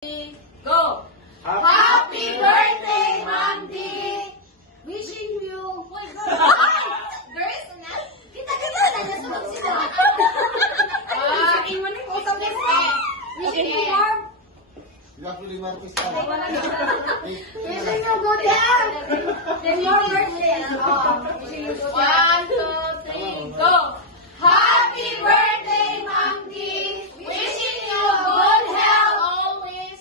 Go! Happy birthday, Ma'am D! Wishing you... Girls, na? Kita na niya sunod sila. Wishing you more... Wishing you good health! Then your birthday. Wishing you good health. 1, 2, 3, go! Happy birthday, Ma'am D! Wishing you good health always!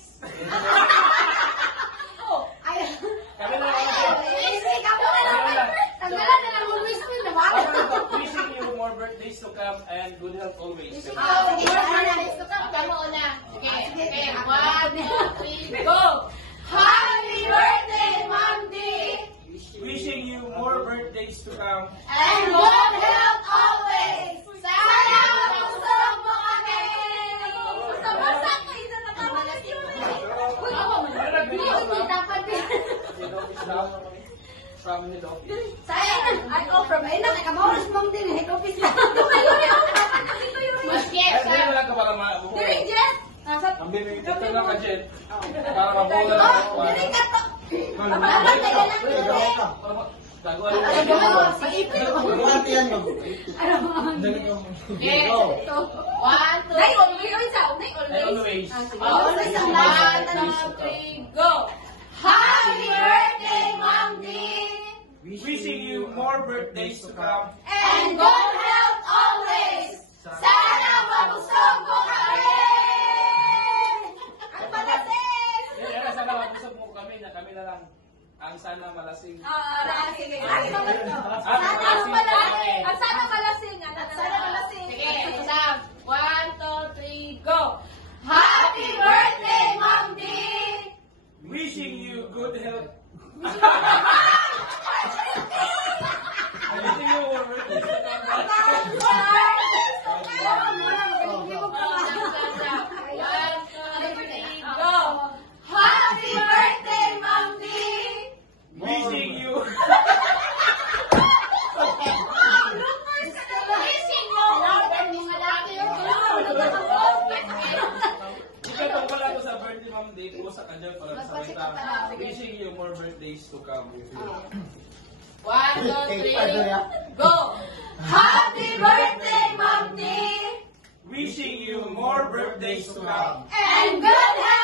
Wishing you more birthdays to come and good health always. More birthdays to come. Kamu una. Okay, 1, 2, 3, go! Happy birthday, Ma'am D! Wishing you more birthdays to come And good health always! Sana mabusog mo kami! Basta-basta kayo na nakamalas yun. Dapat from head office. sayang! Ay, from ayun na, nakamalas mong din. Head office lang. Hindi mo lang ka para mabuhay. Diring, Jet! Ang bibigyan ka lang ka, Jet. Para mabuhay lang ako. Diring ka to! Gagawa rin mo. Sa-ipin mo! Okay. 1, 2, 3, always. Always. Always ang 1, 2, 3, go! Happy birthday, Ma'am D! Wishing you more birthdays to come And good health always! Sana mabusog mo kami! Ang palasin! Kaya sana mabusog mo kami na kami na lang ang sana malasing. Sige. Sana malasing. Sige, isang. 1, 2, 3, go! Happy birthday, Ma'am D! Wishing you good health. Wishing you more birthdays to come. Happy birthday, Ma'am D! Wishing you. Ikaw wala ko sa birthday, Ma'am Day ko sa kanya para sa kita. Wishing you more birthdays to come. 1, 2, 3, go! Happy birthday, Ma'am D! Wishing you more birthdays to come. And good health!